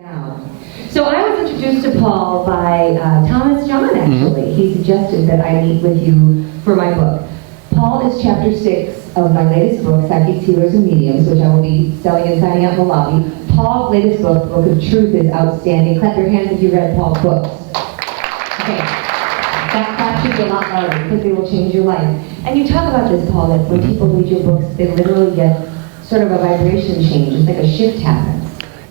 Now. So I was introduced to Paul by Thomas John, actually. He suggested that I meet with you for my book. Paul is chapter 6 of my latest book, Psychics, Healers, and Mediums, which I will be selling and signing out in the lobby. Paul's latest book, Book of Truth, is outstanding. Clap your hands if you read Paul's books. Okay. That clap should be a lot louder because they will change your life. And you talk about this, Paul, that when people read your books, they literally get sort of a vibration change. It's like a shift happens.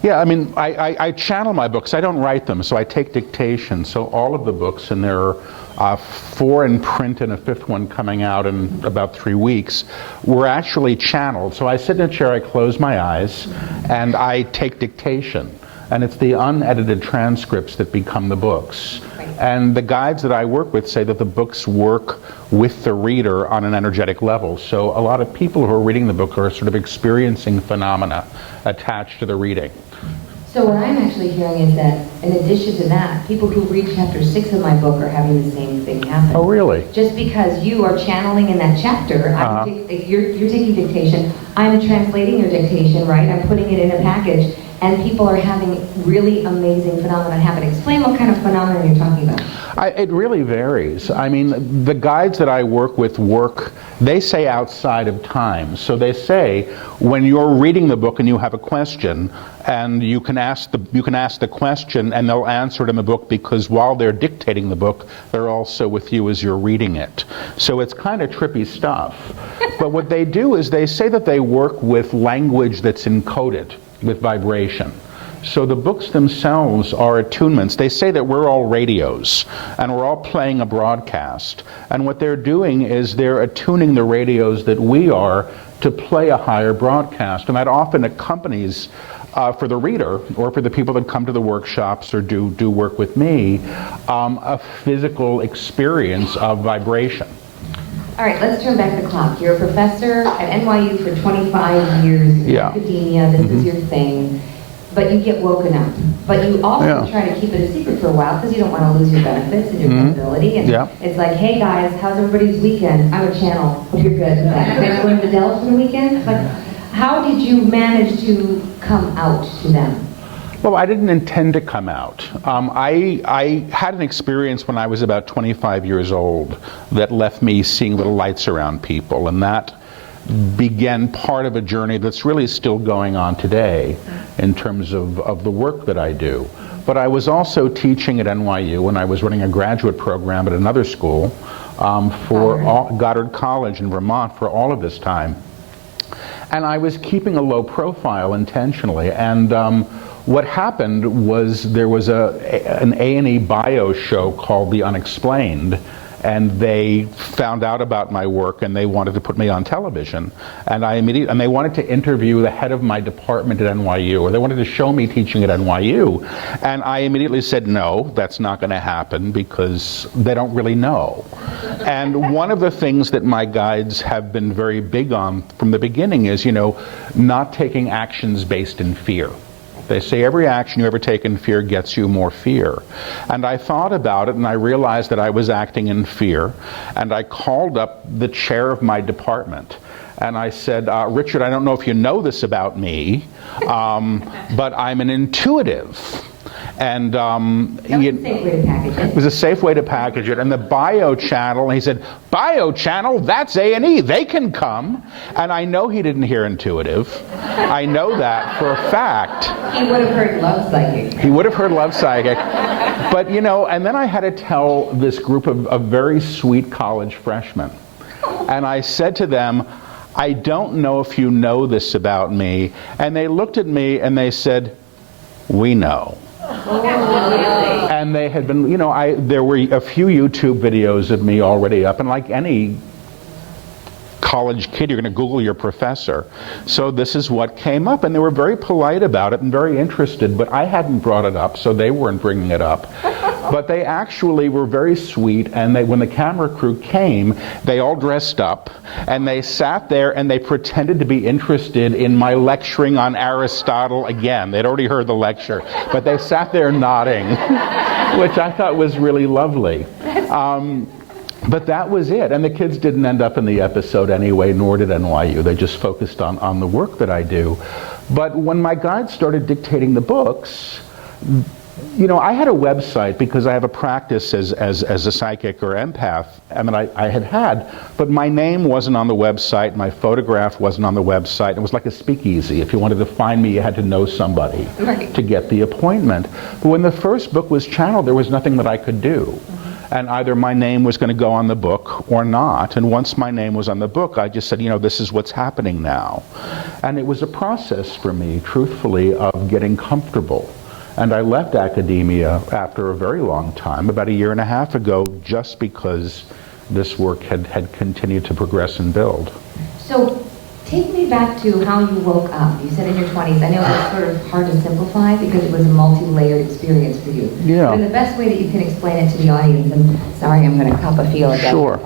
Yeah, I mean, I channel my books. I don't write them, so I take dictation. So all of the books, and there are 4 in print and a 5th one coming out in about 3 weeks, were actually channeled. So I sit in a chair, I close my eyes, and I take dictation. And it's the unedited transcripts that become the books. And the guides that I work with say that the books work with the reader on an energetic level. So a lot of people who are reading the book are sort of experiencing phenomena attached to the reading. So what I'm actually hearing is that, in addition to that, people who read chapter 6 of my book are having the same thing happen. Oh, really? Just because you are channeling in that chapter, you're taking dictation, I'm translating your dictation, right? I'm putting it in a package, and people are having really amazing phenomena happen. Explain what kind of phenomenon you're talking about. It really varies. I mean, the guides that I work with they say outside of time. So they say, when you're reading the book and you have a question, and you can ask the question and they'll answer it in the book, because while they're dictating the book, they're also with you as you're reading it. So it's kind of trippy stuff. But what they do is they say that they work with language that's encoded with vibration. So the books themselves are attunements. They say that we're all radios, and we're all playing a broadcast. And what they're doing is they're attuning the radios that we are to play a higher broadcast. And that often accompanies, for the reader, or for the people that come to the workshops or do work with me, a physical experience of vibration. All right, let's turn back the clock. You're a professor at NYU for 25 years in academia. This is your thing. But you get woken up. But you also try to keep it a secret for a while because you don't want to lose your benefits and your credibility. And it's like, hey guys, how's everybody's weekend? I'm a channel. Hope you're good with that. You guys going to the Dells for the weekend? But how did you manage to come out to them? Well, I didn't intend to come out. I had an experience when I was about 25 years old that left me seeing little lights around people, and that began part of a journey that's really still going on today in terms of the work that I do. But I was also teaching at NYU, and I was running a graduate program at another school for Goddard College in Vermont for all of this time. And I was keeping a low profile intentionally. And what happened was there was an A&E bio show called The Unexplained, and they found out about my work and they wanted to put me on television. And they wanted to interview the head of my department at NYU, or they wanted to show me teaching at NYU. And I immediately said, no, that's not going to happen because they don't really know. And one of the things that my guides have been very big on from the beginning is, not taking actions based in fear. They say every action you ever take in fear gets you more fear. And I thought about it, and I realized that I was acting in fear. And I called up the chair of my department. And I said, Richard, I don't know if you know this about me, but I'm an intuitive. And it was a safe way to package it. And the bio channel, and he said, bio channel, that's A&E, they can come. And I know he didn't hear intuitive. I know that for a fact. He would have heard love psychic. He would have heard love psychic. But and then I had to tell this group of very sweet college freshmen. And I said to them, I don't know if you know this about me. And they looked at me and they said, we know. And they had been, there were a few YouTube videos of me already up, and like any college kid, you're going to Google your professor. So this is what came up, and they were very polite about it and very interested, but I hadn't brought it up, so they weren't bringing it up. But they actually were very sweet, and when the camera crew came, they all dressed up, and they sat there and they pretended to be interested in my lecturing on Aristotle again. They'd already heard the lecture, but they sat there nodding, which I thought was really lovely. But that was it, and the kids didn't end up in the episode anyway, nor did NYU. They just focused on the work that I do. But when my guides started dictating the books, You know, I had a website because I have a practice as a psychic or empath, and that I had, but my name wasn't on the website, my photograph wasn't on the website. It was like a speakeasy. If you wanted to find me, you had to know somebody to get the appointment. But when the first book was channeled, there was nothing that I could do. And either my name was going to go on the book or not. And once my name was on the book, I just said, you know, this is what's happening now. And it was a process for me, truthfully, of getting comfortable. And I left academia after a very long time, about 1.5 years ago, just because this work had continued to progress and build. So take me back to how you woke up. You said in your 20s. I know that's sort of hard to simplify because it was a multi-layered experience for you. Yeah. But in the best way that you can explain it to the audience, and sorry, I'm going to cup a feel again. Sure.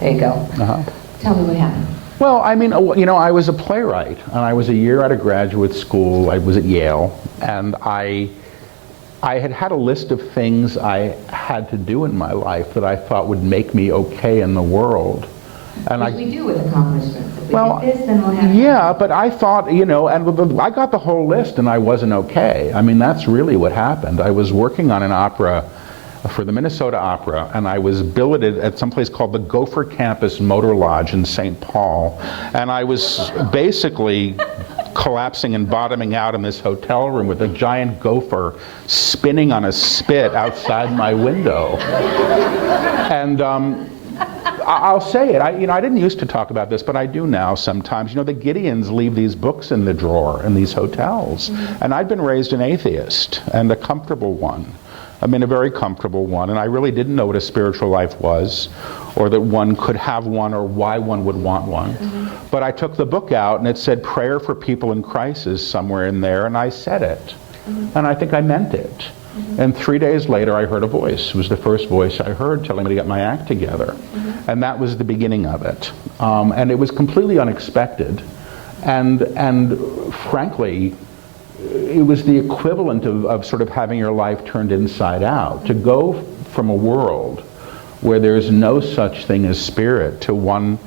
There you go. Uh-huh. Tell me what happened. Well, I mean, you know, I was a playwright, and I was a year out of graduate school. I was at Yale, and I had a list of things I had to do in my life that I thought would make me okay in the world. And Which we do with accomplishments. If we well, get this, then we'll have yeah, but I thought, you know, and I got the whole list and I wasn't okay. I mean, that's really what happened. I was working on an opera for the Minnesota Opera, and I was billeted at some place called the Gopher Campus Motor Lodge in St. Paul, and I was basically collapsing and bottoming out in this hotel room with a giant gopher spinning on a spit outside my window. And I'll say it, I didn't used to talk about this, but I do now sometimes. You know, the Gideons leave these books in the drawer in these hotels. And I'd been raised an atheist, and a comfortable one. I mean, a very comfortable one, and I really didn't know what a spiritual life was, or that one could have one, or why one would want one. But I took the book out, and it said Prayer for People in Crisis somewhere in there, and I said it. And I think I meant it. And 3 days later, I heard a voice. It was the first voice I heard telling me to get my act together. And that was the beginning of it. And it was completely unexpected. And frankly, it was the equivalent of sort of having your life turned inside out. To go from a world where there's no such thing as spirit to one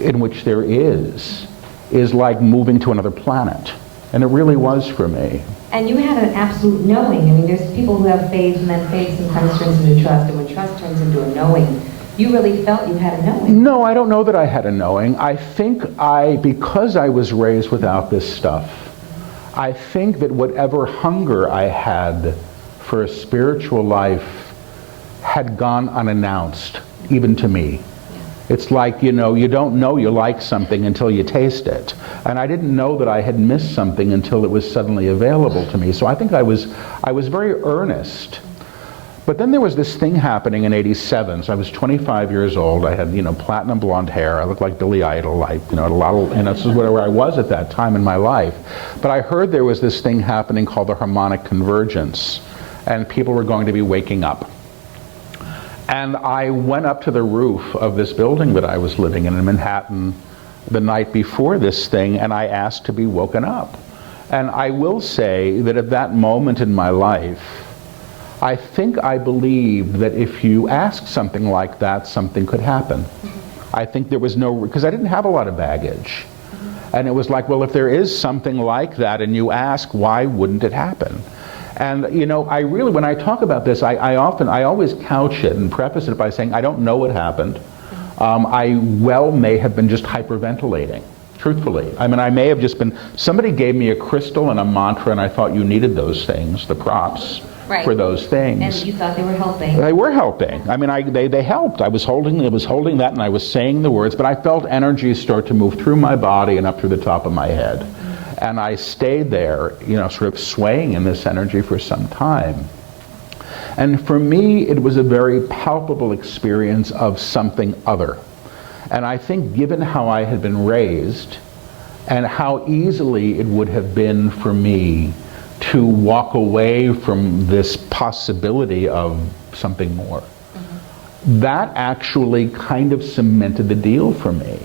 in which there is like moving to another planet. And it really was for me. And you had an absolute knowing. I mean, there's people who have faith, and then faith sometimes turns into trust, and when trust turns into a knowing, you really felt you had a knowing. No, I don't know that I had a knowing. I think because I was raised without this stuff, I think that whatever hunger I had for a spiritual life had gone unannounced, even to me. It's like, you know, you don't know you like something until you taste it. And I didn't know that I had missed something until it was suddenly available to me. So I think I was very earnest. But then there was this thing happening in '87. So I was 25 years old. I had, you know, platinum blonde hair. I looked like Billy Idol. This is where I was at that time in my life. But I heard there was this thing happening called the Harmonic Convergence, and people were going to be waking up. And I went up to the roof of this building that I was living in Manhattan the night before this thing, and I asked to be woken up. And I will say that at that moment in my life, I think I believed that if you asked something like that, something could happen. I think there was because I didn't have a lot of baggage. And it was like, well, if there is something like that and you ask, why wouldn't it happen? And, you know, I really, when I talk about this, I always couch it and preface it by saying, I don't know what happened. I may have been just hyperventilating, truthfully. I mean, I may have just been, somebody gave me a crystal and a mantra, and I thought you needed those things, the props. Right. For those things. And you thought they were helping. They were helping. I mean, they helped. I was holding that, and I was saying the words, but I felt energy start to move through my body and up through the top of my head. And I stayed there, you know, sort of swaying in this energy for some time. And for me, it was a very palpable experience of something other. And I think given how I had been raised, and how easily it would have been for me to walk away from this possibility of something more. That actually kind of cemented the deal for me.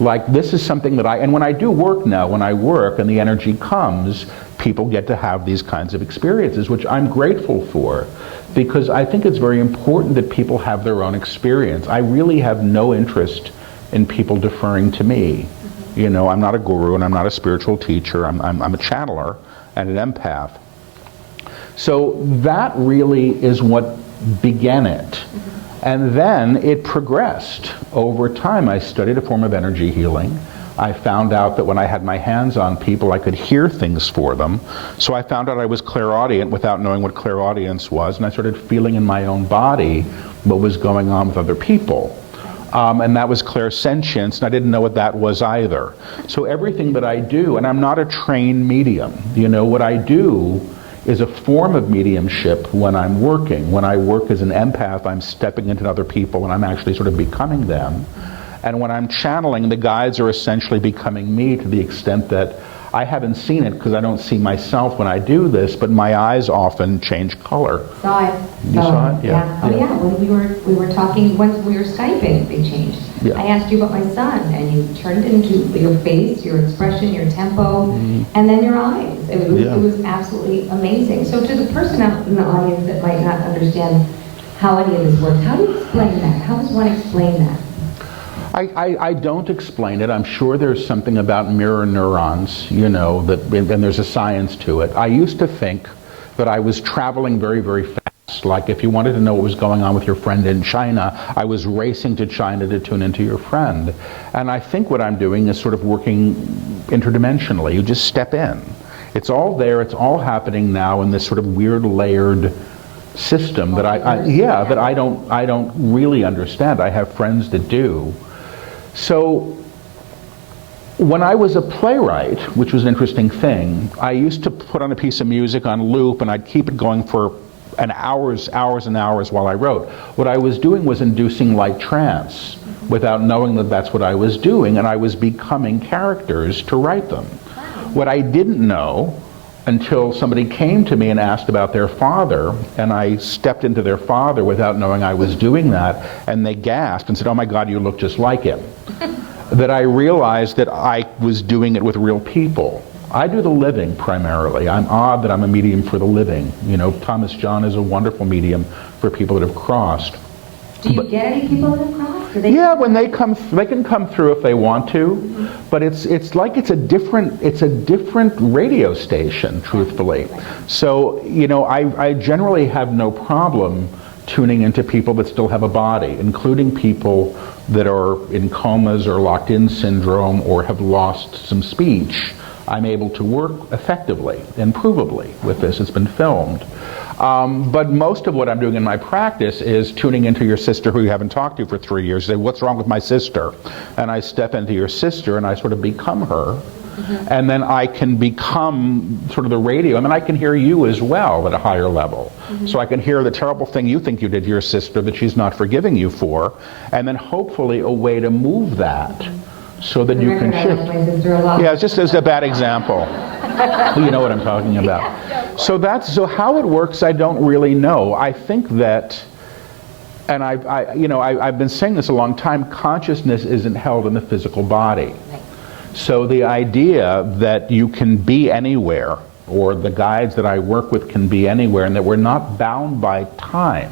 Like, this is something that and when I do work now, when I work and the energy comes, people get to have these kinds of experiences, which I'm grateful for, because I think it's very important that people have their own experience. I really have no interest in people deferring to me. You know, I'm not a guru and I'm not a spiritual teacher. I'm a channeler and an empath. So that really is what began it. And then it progressed over time. I studied a form of energy healing. I found out that when I had my hands on people, I could hear things for them. So I found out I was clairaudient without knowing what clairaudience was, and I started feeling in my own body what was going on with other people. And that was clairsentience, and I didn't know what that was either. So everything that I do, and I'm not a trained medium, what I do is a form of mediumship when I'm working. When I work as an empath, I'm stepping into other people and I'm actually sort of becoming them. And when I'm channeling, the guides are essentially becoming me to the extent that I haven't seen it because I don't see myself when I do this, but my eyes often change color. Saw it. You saw it? Yeah. Oh yeah, when we were talking, once we were Skyping, they changed. Yeah. I asked you about my son, and you turned into your face, your expression, your tempo, and then your eyes. It was absolutely amazing. So to the person out in the audience that might not understand how any of this works, how do you explain that? How does one explain that? I don't explain it. I'm sure there's something about mirror neurons, that, and there's a science to it. I used to think that I was traveling very, very fast. Like if you wanted to know what was going on with your friend in China, I was racing to China to tune into your friend. And I think what I'm doing is sort of working interdimensionally. You just step in. It's all there. It's all happening now in this sort of weird layered system that that I don't really understand. I have friends that do. So when I was a playwright, which was an interesting thing, I used to put on a piece of music on loop and I'd keep it going for hours and hours while I wrote. What I was doing was inducing light trance without knowing that that's what I was doing, and I was becoming characters to write them. What I didn't know until somebody came to me and asked about their father, and I stepped into their father without knowing I was doing that, and they gasped and said, "Oh my God, you look just like him." That I realized that I was doing it with real people. I do the living primarily. I'm odd that I'm a medium for the living. Thomas John is a wonderful medium for people that have crossed. Do you get any people that have crossed? Yeah, when they come, they can come through if they want to, but it's like it's a different radio station, truthfully. So I generally have no problem tuning into people that still have a body, including people that are in comas or locked-in syndrome or have lost some speech. I'm able to work effectively and provably with this. It's been filmed. But most of what I'm doing in my practice is tuning into your sister who you haven't talked to for 3 years. Say, "What's wrong with my sister?" And I step into your sister and I sort of become her. And then I can become sort of the radio. I mean, I can hear you as well at a higher level. So I can hear the terrible thing you think you did to your sister that she's not forgiving you for, and then hopefully a way to move that so that you can shift. Yeah, it's just as a bad example. You know what I'm talking about. So how it works, I don't really know. I think that, and I've been saying this a long time, consciousness isn't held in the physical body. So the idea that you can be anywhere, or the guides that I work with can be anywhere, and that we're not bound by time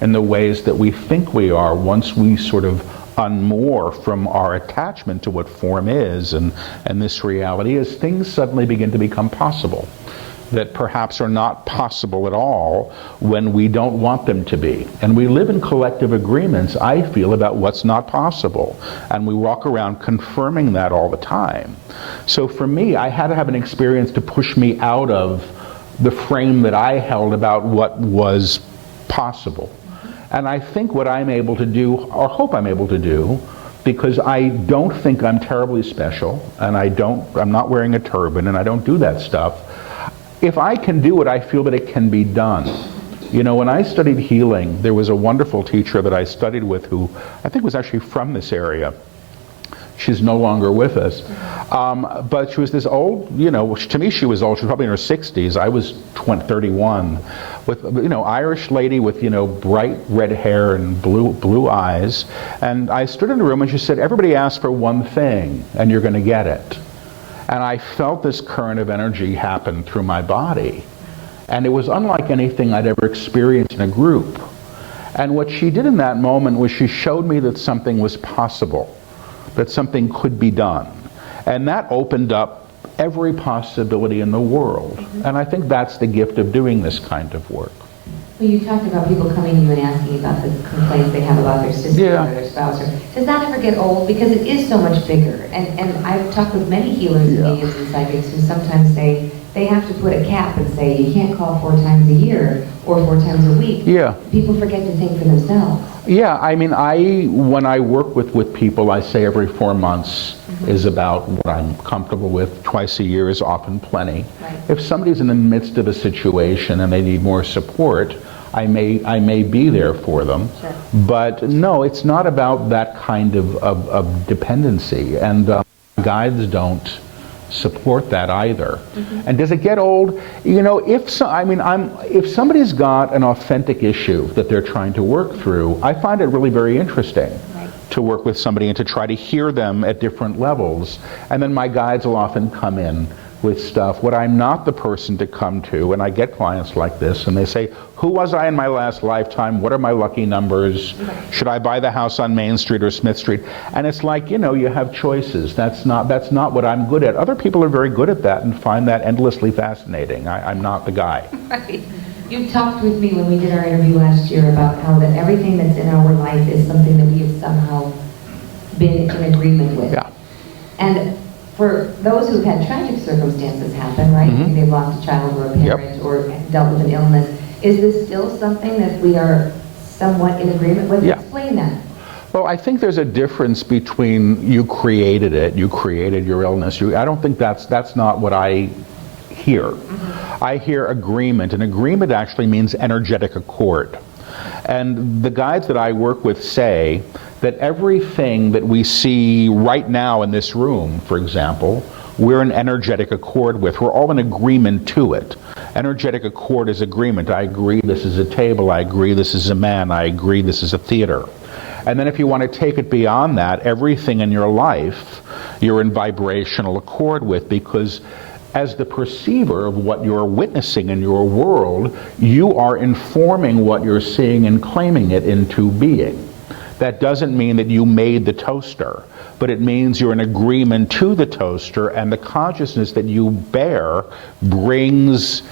in the ways that we think we are once we sort of unmoor from our attachment to what form is and this reality is, things suddenly begin to become possible that perhaps are not possible at all when we don't want them to be. And we live in collective agreements, I feel, about what's not possible. And we walk around confirming that all the time. So for me, I had to have an experience to push me out of the frame that I held about what was possible. And I think what I'm able to do, or hope I'm able to do, because I don't think I'm terribly special, and I'm not wearing a turban, and I don't do that stuff. If I can do it, I feel that it can be done. When I studied healing, there was a wonderful teacher that I studied with who I think was actually from this area. She's no longer with us. But she was this old, to me she was old. She was probably in her 60s. I was 31. With, Irish lady with, bright red hair and blue eyes. And I stood in the room and she said, "Everybody asks for one thing and you're going to get it." And I felt this current of energy happen through my body. And it was unlike anything I'd ever experienced in a group. And what she did in that moment was she showed me that something was possible, that something could be done. And that opened up every possibility in the world. And I think that's the gift of doing this kind of work. Well, you talked about people coming to you and asking about the complaints they have about their sister or their spouse. Does that ever get old? Because it is so much bigger. And I've talked with many healers and mediums and psychics who sometimes say they have to put a cap and say you can't call 4 times a year or 4 times a week. People forget to think for themselves. I mean, when I work with people, I say every 4 months is about what I'm comfortable with. Twice a year is often plenty. Right. If somebody's in the midst of a situation and they need more support, I may be there for them. Sure. But no, it's not about that kind of dependency. And guides don't support that either. And does it get old? You know, if somebody's got an authentic issue that they're trying to work through, I find it really very interesting to work with somebody and to try to hear them at different levels. And then my guides will often come in with stuff. What I'm not the person to come to, and I get clients like this, and they say, who was I in my last lifetime? What are my lucky numbers? Should I buy the house on Main Street or Smith Street? And it's like, you know, you have choices. That's not what I'm good at. Other people are very good at that and find that endlessly fascinating. I'm not the guy. Right. You talked with me when we did our interview last year about how that everything that's in our life is something that we have somehow been in agreement with. Yeah. And for those who've had tragic circumstances happen, right? Maybe they've lost a child or a parent or dealt with an illness. Is this still something that we are somewhat in agreement with? Explain that. Well, I think there's a difference between you created it, you created your illness. I don't think that's not what I hear. I hear agreement, and agreement actually means energetic accord. And the guides that I work with say that everything that we see right now in this room, for example, we're in energetic accord with. We're all in agreement to it. Energetic accord is agreement. I agree this is a table. I agree this is a man. I agree this is a theater. And then if you want to take it beyond that, everything in your life you're in vibrational accord with, because as the perceiver of what you're witnessing in your world, you are informing what you're seeing and claiming it into being. That doesn't mean that you made the toaster, but it means you're in agreement to the toaster, and the consciousness that you bear brings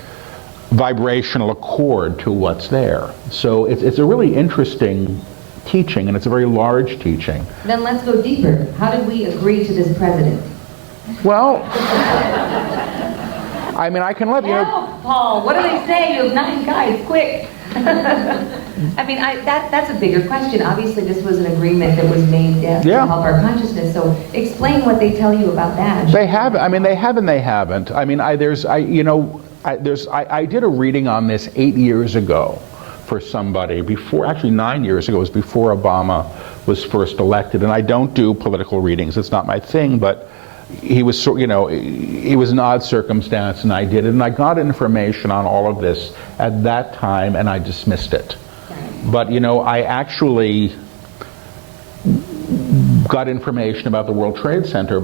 vibrational accord to what's there. So it's a really interesting teaching, and it's a very large teaching. Then let's go deeper. How did we agree to this president? Well, I mean, I can let you know. Help, Paul. What do they say? You have 9 guys. Quick. I mean, that's a bigger question. Obviously, this was an agreement that was made to help our consciousness. So explain what they tell you about that. They have. I mean, they have and they haven't. I mean, I did a reading on this 8 years ago for somebody before, actually 9 years ago. It was before Obama was first elected. And I don't do political readings. It's not my thing, but he was, he was an odd circumstance, and I did it. And I got information on all of this at that time, and I dismissed it. But, I actually got information about the World Trade Center,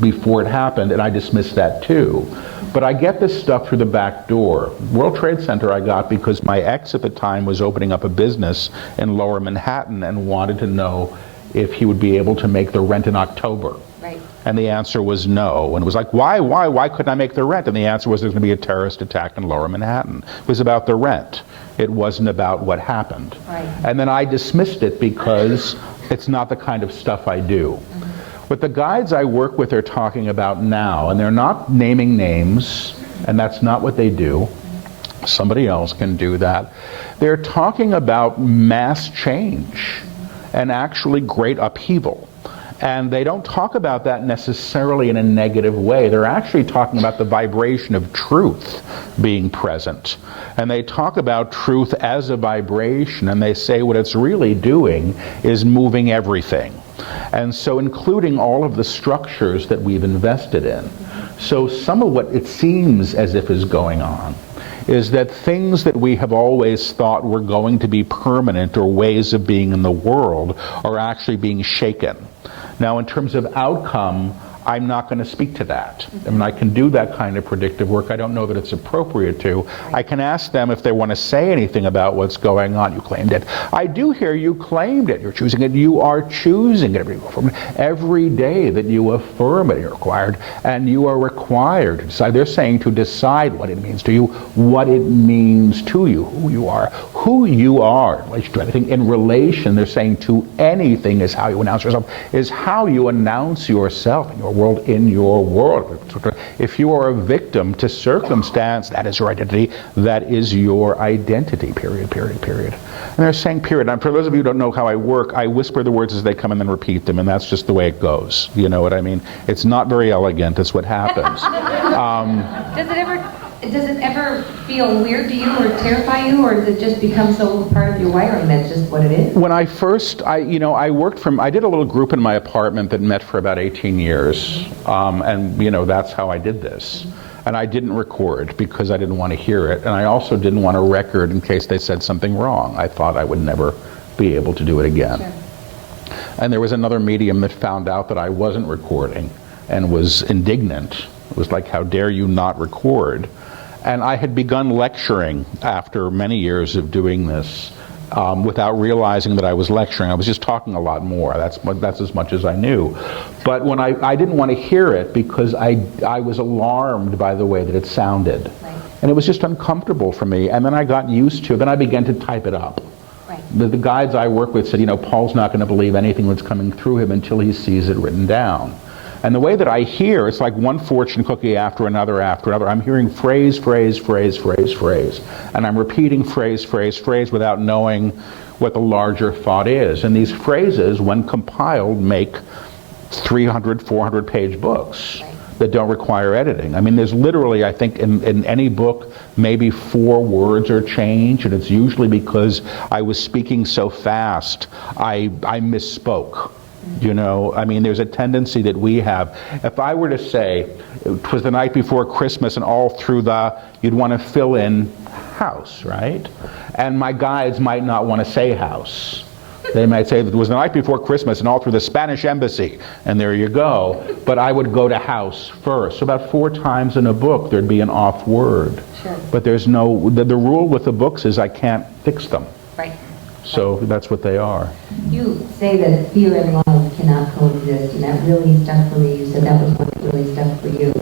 before it happened, and I dismissed that too. But I get this stuff through the back door. World Trade Center I got because my ex at the time was opening up a business in Lower Manhattan and wanted to know if he would be able to make the rent in October. Right. And the answer was no. And it was like, why couldn't I make the rent? And the answer was there's going to be a terrorist attack in Lower Manhattan. It was about the rent. It wasn't about what happened. Right. And then I dismissed it because it's not the kind of stuff I do. What the guides I work with are talking about now, and they're not naming names, and that's not what they do. Somebody else can do that. They're talking about mass change and actually great upheaval. And they don't talk about that necessarily in a negative way. They're actually talking about the vibration of truth being present. And they talk about truth as a vibration, and they say what it's really doing is moving everything. And so including all of the structures that we've invested in. So some of what it seems as if is going on is that things that we have always thought were going to be permanent or ways of being in the world are actually being shaken. Now, in terms of outcome, I'm not going to speak to that. I mean, I can do that kind of predictive work. I don't know that it's appropriate to. I can ask them if they want to say anything about what's going on. You claimed it. I do hear you claimed it. You're choosing it. You are choosing it every day that you affirm it. You're required, and you are required to decide. They're saying to decide what it means to you, what it means to you, who you are. Who you are in relation to anything. In relation, they're saying to anything is how you announce yourself, is how you announce yourself in your world, in your world. If you are a victim to circumstance, that is your identity. That is your identity, period, period, period. And they're saying period. And for those of you who don't know how I work, I whisper the words as they come and then repeat them, and that's just the way it goes. You know what I mean? It's not very elegant, it's what happens. Does it ever feel weird to you or terrify you, or does it just become so part of your wiring that's just what it is? When I first, I did a little group in my apartment that met for about 18 years, and that's how I did this. And I didn't record because I didn't want to hear it, and I also didn't want to record in case they said something wrong. I thought I would never be able to do it again. Sure. And there was another medium that found out that I wasn't recording and was indignant. It was like, how dare you not record? And I had begun lecturing after many years of doing this without realizing that I was lecturing. I was just talking a lot more. That's as much as I knew. But when I didn't want to hear it because I was alarmed by the way that it sounded. Right. And it was just uncomfortable for me. And then I got used to it. Then I began to type it up. Right. The guides I work with said, Paul's not going to believe anything that's coming through him until he sees it written down. And the way that I hear, it's like one fortune cookie after another after another. I'm hearing phrase, phrase, phrase, phrase, phrase. And I'm repeating phrase, phrase, phrase without knowing what the larger thought is. And these phrases, when compiled, make 300, 400-page books that don't require editing. I mean, there's literally, I think, in any book, maybe 4 words are changed, and it's usually because I was speaking so fast, I misspoke. I mean, there's a tendency that we have. If I were to say, it was the night before Christmas and all through you'd want to fill in house, right? And my guides might not want to say house. They might say it was the night before Christmas and all through the Spanish embassy, and there you go. But I would go to house first. So about 4 times in a book, there'd be an off word. Sure. But there's the rule with the books is I can't fix them. Right. So that's what they are. You say that fear and love cannot coexist, and that really stuck for me. You said that was one that really stuck for you.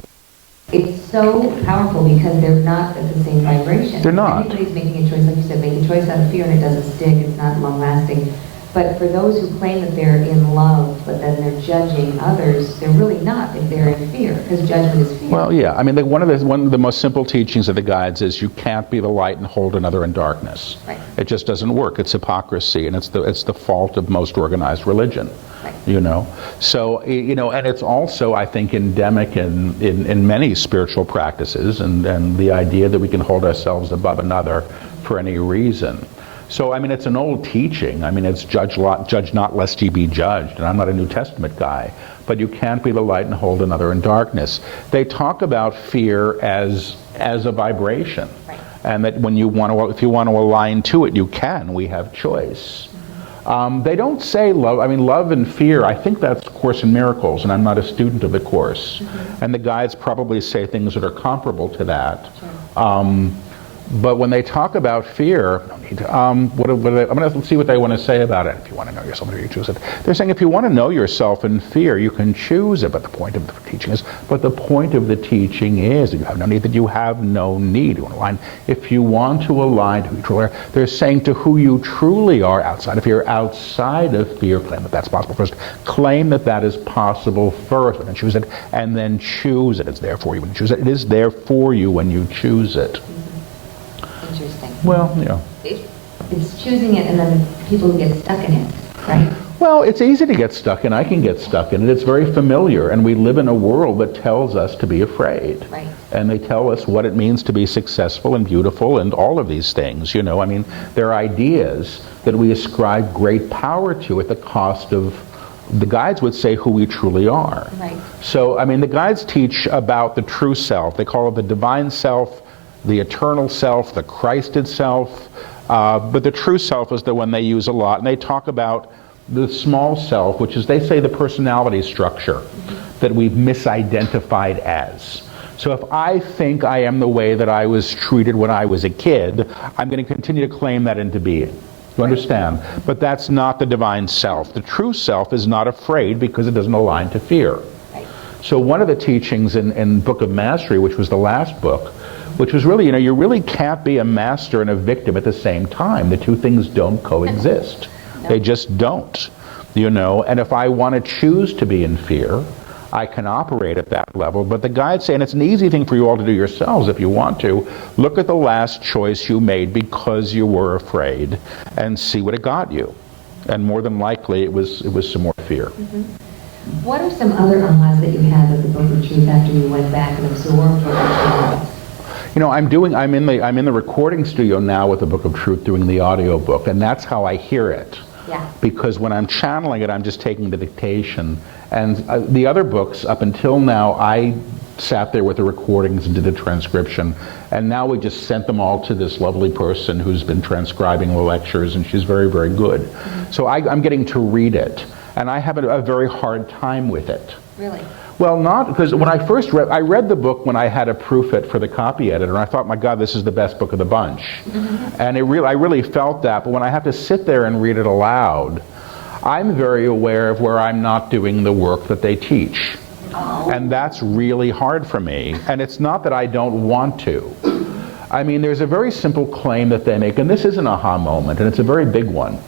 It's so powerful because they're not at the same vibration. They're not. Everybody's making a choice, like you said, make a choice out of fear and it doesn't stick, it's not long-lasting. But for those who claim that they're in love, but then they're judging others, they're really not if they're in fear, because judgment is fear. Well, yeah. I mean, one of the most simple teachings of the guides is you can't be the light and hold another in darkness. Right. It just doesn't work. It's hypocrisy, and it's the fault of most organized religion. Right. So, and it's also, I think, endemic in many spiritual practices, and the idea that we can hold ourselves above another for any reason. So, I mean, it's an old teaching. I mean, it's judge not lest ye be judged. And I'm not a New Testament guy. But you can't be the light and hold another in darkness. They talk about fear as a vibration. Right. And that if you want to align to it, you can. We have choice. Mm-hmm. They don't say love. I mean, love and fear, I think that's Course in Miracles, and I'm not a student of the Course. Mm-hmm. And the guides probably say things that are comparable to that. Sure. But when they talk about fear, I'm going to see what they want to say about it. If you want to know yourself, you choose it. They're saying if you want to know yourself in fear, you can choose it. But the point of the teaching is that you have no need. That you have no need. You want to align. If you want to align to who you truly are, they're saying to who you truly are outside of fear. Outside of fear, claim that that's possible first. Claim that is possible first, and then choose it, and then choose it. It's there for you when you choose it. It is there for you when you choose it. Interesting. Well, yeah. It's choosing it and then people get stuck in it, right? Well, it's easy to get stuck in. I can get stuck in it. It's very familiar, and we live in a world that tells us to be afraid. Right. And they tell us what it means to be successful and beautiful and all of these things, I mean, they're ideas that we ascribe great power to at the cost of, the guides would say, who we truly are. Right. So, I mean, the guides teach about the true self. They call it the divine self, the eternal self, the Christed self, but the true self is the one they use a lot. And they talk about the small self, which is, they say, the personality structure that we've misidentified as. So if I think I am the way that I was treated when I was a kid, I'm going to continue to claim that into being. You understand? But that's not the divine self. The true self is not afraid because it doesn't align to fear. So one of the teachings in Book of Mastery, which was the last book, which was really, you really can't be a master and a victim at the same time. The two things don't coexist. They just don't. And if I want to choose to be in fear, I can operate at that level. But the guides say, and it's an easy thing for you all to do yourselves if you want to, look at the last choice you made because you were afraid and see what it got you. And more than likely it was some more fear. What are some other ahas that you had with the Book of Truth after you went back and absorbed what it was? I'm in the recording studio now with the Book of Truth doing the audio book, and that's how I hear it. Yeah. Because when I'm channeling it, I'm just taking the dictation. And the other books, up until now, I sat there with the recordings and did the transcription. And now we just sent them all to this lovely person who's been transcribing the lectures, and she's very, very good. So I'm getting to read it. And I have a very hard time with it. Really? Well, not because when I first read, I read the book when I had to proof it for the copy editor, and I thought, my God, this is the best book of the bunch. And I really felt that, but when I have to sit there and read it aloud, I'm very aware of where I'm not doing the work that they teach. And that's really hard for me. And it's not that I don't want to. I mean, there's a very simple claim that they make, and this is an aha moment, and it's a very big one.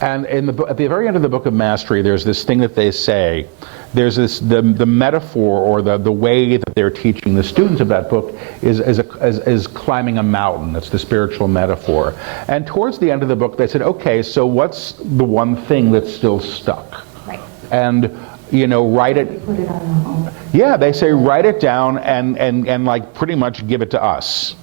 And at the very end of the Book of Mastery, there's this thing that they say. There's the metaphor, or the way that they're teaching the students of that book is climbing a mountain. It's the spiritual metaphor. And towards the end of the book, they said, okay, so what's the one thing that's still stuck? Right. And write it. Put it on Yeah, they say write it down and like pretty much give it to us.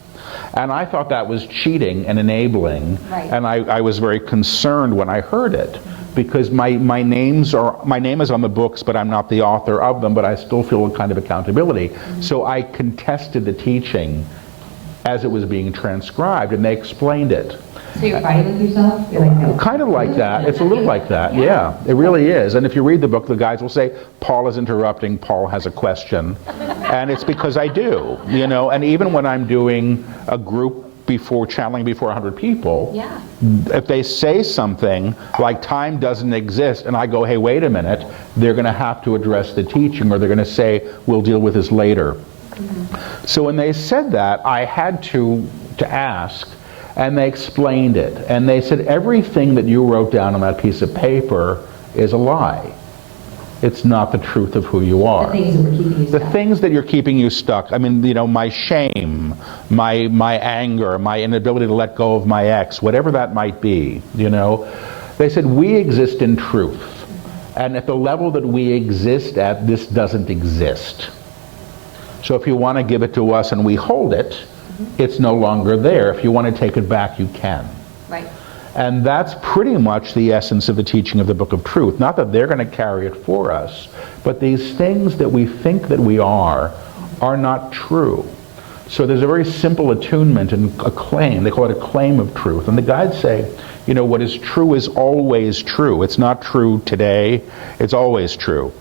And I thought that was cheating and enabling. Right. And I was very concerned when I heard it, because my name is on the books, but I'm not the author of them, but I still feel a kind of accountability. So I contested the teaching as it was being transcribed, and they explained it. So you're fighting with yourself? You're like, no. Kind of like that. It's a little like that, yeah. It really is. And if you read the book, the guys will say, Paul is interrupting, Paul has a question. And it's because I do, And even when I'm doing a group channeling before 100 people, yeah. If they say something like time doesn't exist, and I go, hey, wait a minute, they're going to have to address the teaching, or they're going to say, we'll deal with this later. So when they said that, I had to ask, and they explained it. And they said, everything that you wrote down on that piece of paper is a lie. It's not the truth of who you are. The things that were keeping you stuck. The things that you're keeping you stuck. I mean, my shame, my anger, my inability to let go of my ex, whatever that might be, They said, we exist in truth. And at the level that we exist at, this doesn't exist. So if you want to give it to us and we hold it, it's no longer there. If you want to take it back, you can. Right. And that's pretty much the essence of the teaching of the Book of Truth. Not that they're going to carry it for us, but these things that we think that we are not true. So there's a very simple attunement and a claim. They call it a claim of truth. And the guides say, what is true is always true. It's not true today. It's always true.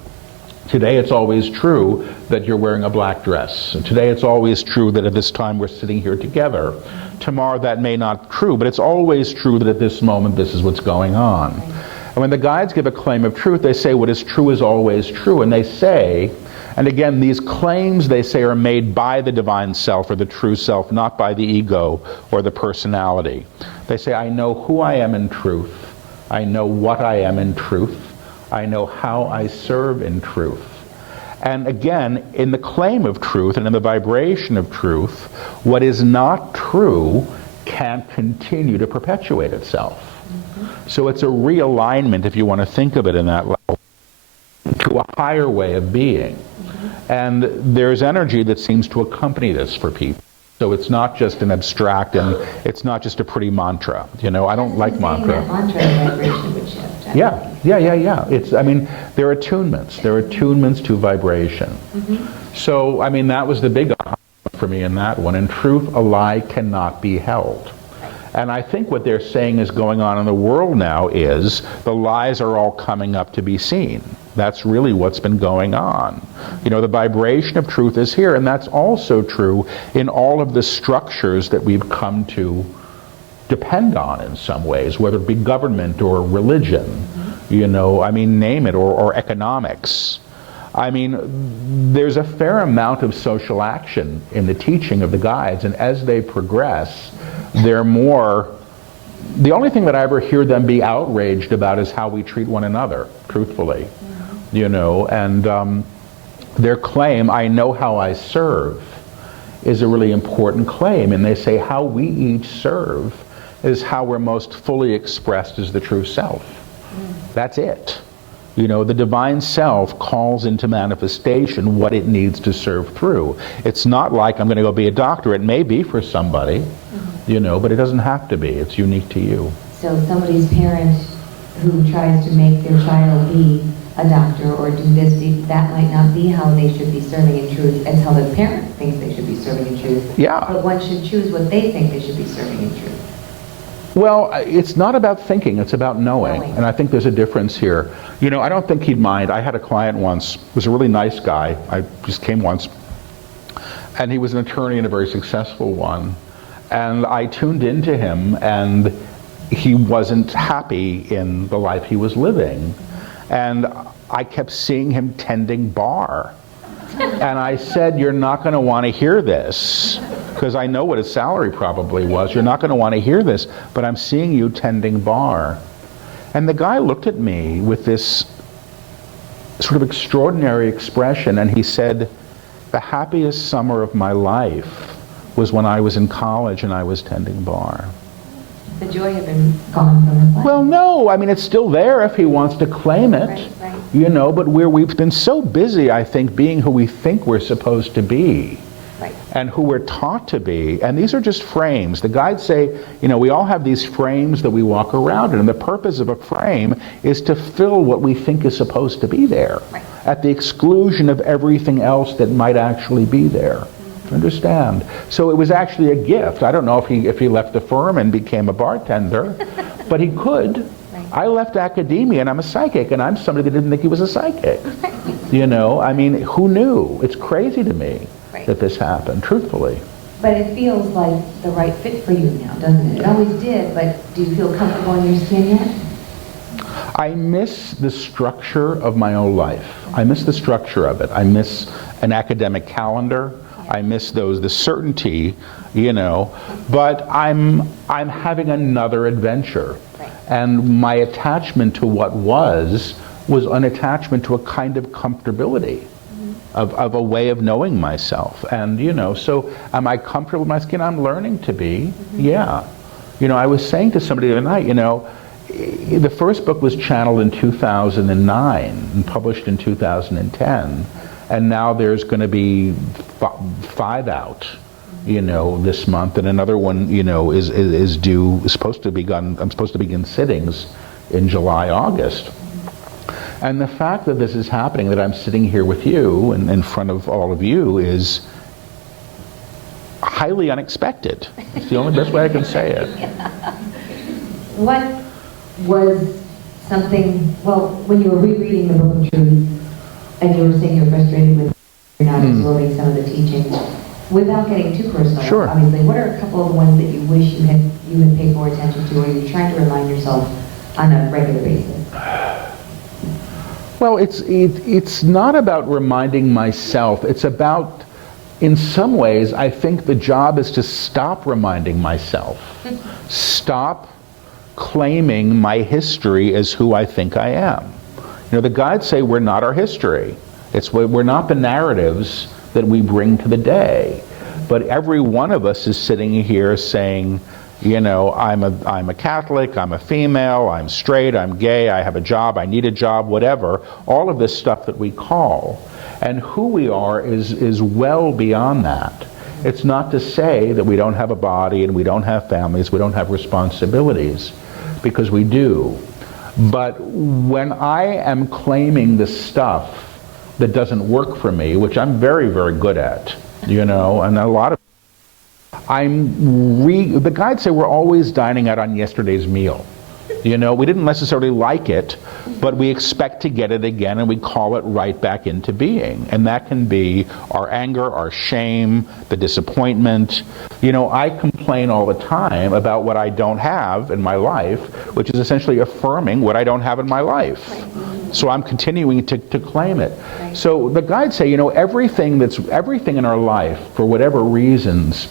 Today it's always true that you're wearing a black dress. Today it's always true that at this time we're sitting here together. Tomorrow that may not be true, but it's always true that at this moment this is what's going on. And when the guides give a claim of truth, they say what is true is always true. And they say, and again, these claims, they say, are made by the divine self or the true self, not by the ego or the personality. They say, I know who I am in truth. I know what I am in truth. I know how I serve in truth. And again, in the claim of truth and in the vibration of truth, what is not true can't continue to perpetuate itself. So it's a realignment, if you want to think of it in that level, to a higher way of being. And there's energy that seems to accompany this for people. So it's not just an abstract, and it's not just a pretty mantra. I don't like mantra. That mantra vibration would shift. Yeah. There are attunements. There are attunements to vibration. So, that was the big aha for me in that one. In truth, a lie cannot be held. And I think what they're saying is going on in the world now is the lies are all coming up to be seen. That's really what's been going on. You know, the vibration of truth is here, and that's also true in all of the structures that we've come to depend on in some ways, whether it be government or religion, you know, I mean, name it, or economics. I mean, there's a fair amount of social action in the teaching of the guides, and as they progress, they're more, the only thing that I ever hear them be outraged about is how we treat one another, truthfully, you know, and their claim, I know how I serve, is a really important claim, and they say how we each serve is how we're most fully expressed as the true self. That's it. You know, the divine self calls into manifestation what it needs to serve through. It's not like I'm going to go be a doctor. It may be for somebody, you know, but it doesn't have to be. It's unique to you. So somebody's parent who tries to make their child be a doctor or do this, that might not be how they should be serving in truth. It's how the parent thinks they should be serving in truth. Yeah. But one should choose what they think they should be serving in truth. Well, it's not about thinking, it's about knowing. And I think there's a difference here. You know, I don't think he'd mind. I had a client once, was a really nice guy. I just came once. And he was an attorney and a very successful one. And I tuned into him, and he wasn't happy in the life he was living. And I kept seeing him tending bar. And I said, you're not going to want to hear this, because I know what his salary probably was. You're not going to want to hear this, but I'm seeing you tending bar. And the guy looked at me with this sort of extraordinary expression, and he said, the happiest summer of my life was when I was in college and I was tending bar. The joy had been gone from his life. Well, no, I mean, it's still there if he wants to claim it. Right. You know, but we've been so busy, I think, being who we think we're supposed to be. Right. And who we're taught to be. And these are just frames. The guides say, you know, we all have these frames that we walk around in, and the purpose of a frame is to fill what we think is supposed to be there, right, at the exclusion of everything else that might actually be there. Understand? So it was actually a gift. I don't know if he left the firm and became a bartender, but he could. Right. I left academia and I'm a psychic, and I'm somebody that didn't think he was a psychic. You know, I mean, who knew? It's crazy to me, right, that this happened, truthfully. But it feels like the right fit for you now, doesn't it? It always did, but do you feel comfortable in your skin yet? I miss the structure of my own life. I miss the structure of it. I miss an academic calendar. I miss the certainty, you know, but I'm having another adventure. Right. And my attachment to what was an attachment to a kind of comfortability, of a way of knowing myself. And, you know, so am I comfortable with my skin? I'm learning to be, yeah. You know, I was saying to somebody the other night, you know, the first book was channeled in 2009 and published in 2010. And now there's going to be 5 out, you know, this month, and another one, you know, is due. Is supposed to begun. I'm supposed to begin sittings in July, August. And the fact that this is happening, that I'm sitting here with you and in front of all of you, is highly unexpected. It's the only best way I can say it. What was something? Well, when you were rereading the Book of Truth, and you were saying you're frustrated with you're not absorbing some of the teaching, without getting too personal, sure, obviously, what are a couple of the ones that you wish you had paid more attention to, or you're trying to remind yourself on a regular basis? Well, it's not about reminding myself. It's about, in some ways, I think the job is to stop reminding myself. Stop claiming my history as who I think I am. You know, the guides say we're not our history. We're not the narratives that we bring to the day. But every one of us is sitting here saying, you know, I'm a Catholic, I'm a female, I'm straight, I'm gay, I have a job, I need a job, whatever. All of this stuff that we call. And who we are is well beyond that. It's not to say that we don't have a body and we don't have families, we don't have responsibilities, because we do. But when I am claiming the stuff that doesn't work for me, which I'm very, very good at, you know, and a lot of, the guides say we're always dining out on yesterday's meal. You know, we didn't necessarily like it, but we expect to get it again, and we call it right back into being. And that can be our anger, our shame, the disappointment. You know, I complain all the time about what I don't have in my life, which is essentially affirming what I don't have in my life. So I'm continuing to claim it. So the guides say, you know, everything in our life, for whatever reasons,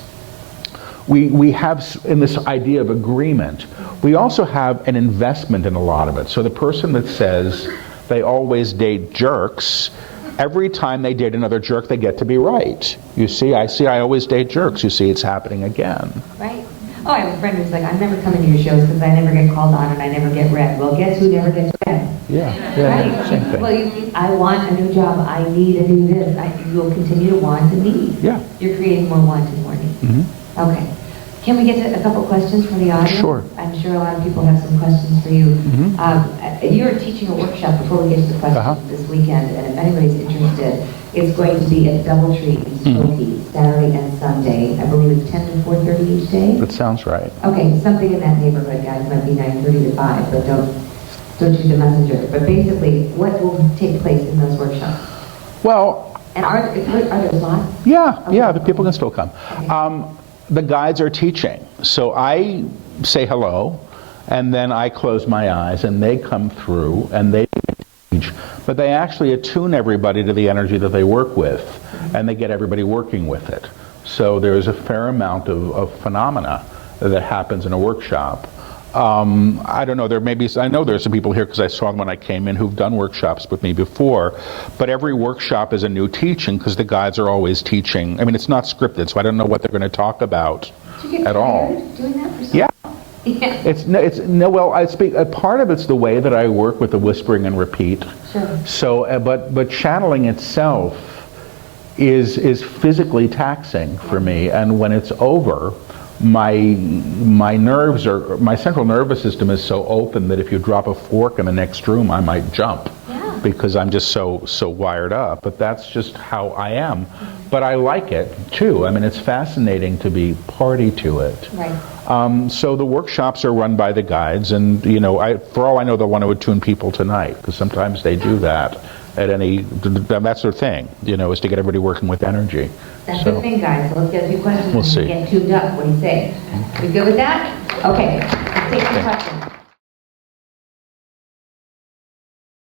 we have in this idea of agreement. We also have an investment in a lot of it. So the person that says they always date jerks, every time they date another jerk, they get to be right. You see, I always date jerks. You see, it's happening again. Right. Oh, I have a friend who's like, I'm never coming to your shows because I never get called on and I never get read. Well, guess who never gets read? Yeah, right. Same thing. Well, I want a new job. I need to do this. You'll continue to want and need. Yeah. You're creating more want and more need. Mm-hmm. Okay. Can we get to a couple questions from the audience? Sure. I'm sure a lot of people have some questions for you. Mm-hmm. You're teaching a workshop before we get to the questions this weekend, and if anybody's interested, it's going to be at Doubletree in Skokie, Saturday and Sunday. I believe it's 10 to 4:30 each day. That sounds right. Okay, something in that neighborhood, guys. Might be 9:30 to 5, but don't shoot the messenger. But basically, what will take place in those workshops? Well, and are there slots? Yeah, Okay. yeah, the people can still come. Okay. The guides are teaching. So I say hello, and then I close my eyes, and they come through, and they teach. But they actually attune everybody to the energy that they work with, and they get everybody working with it. So there's a fair amount of phenomena that happens in a workshop. I don't know, I know there's some people here because I saw them when I came in who've done workshops with me before, but every workshop is a new teaching because the guides are always teaching. I mean, it's not scripted, so I don't know what they're going to talk about at all. Doing that for Yeah. Yeah. Well, I speak, part of it's the way that I work with the whispering and repeat. Sure. So, but channeling itself is physically taxing for me, and when it's over, my central nervous system is so open that if you drop a fork in the next room, I might jump. Yeah. Because I'm just so wired up. But that's just how I am. But I like it too. I mean, it's fascinating to be party to it. Right. So the workshops are run by the guides, and you know, for all I know, they'll want to attune people tonight because sometimes they do that. That's their thing, you know, is to get everybody working with energy. That's the thing, guys. So let's get a few questions We'll and see. get tuned up. What do you say? We good with that? Okay. Let's take some questions.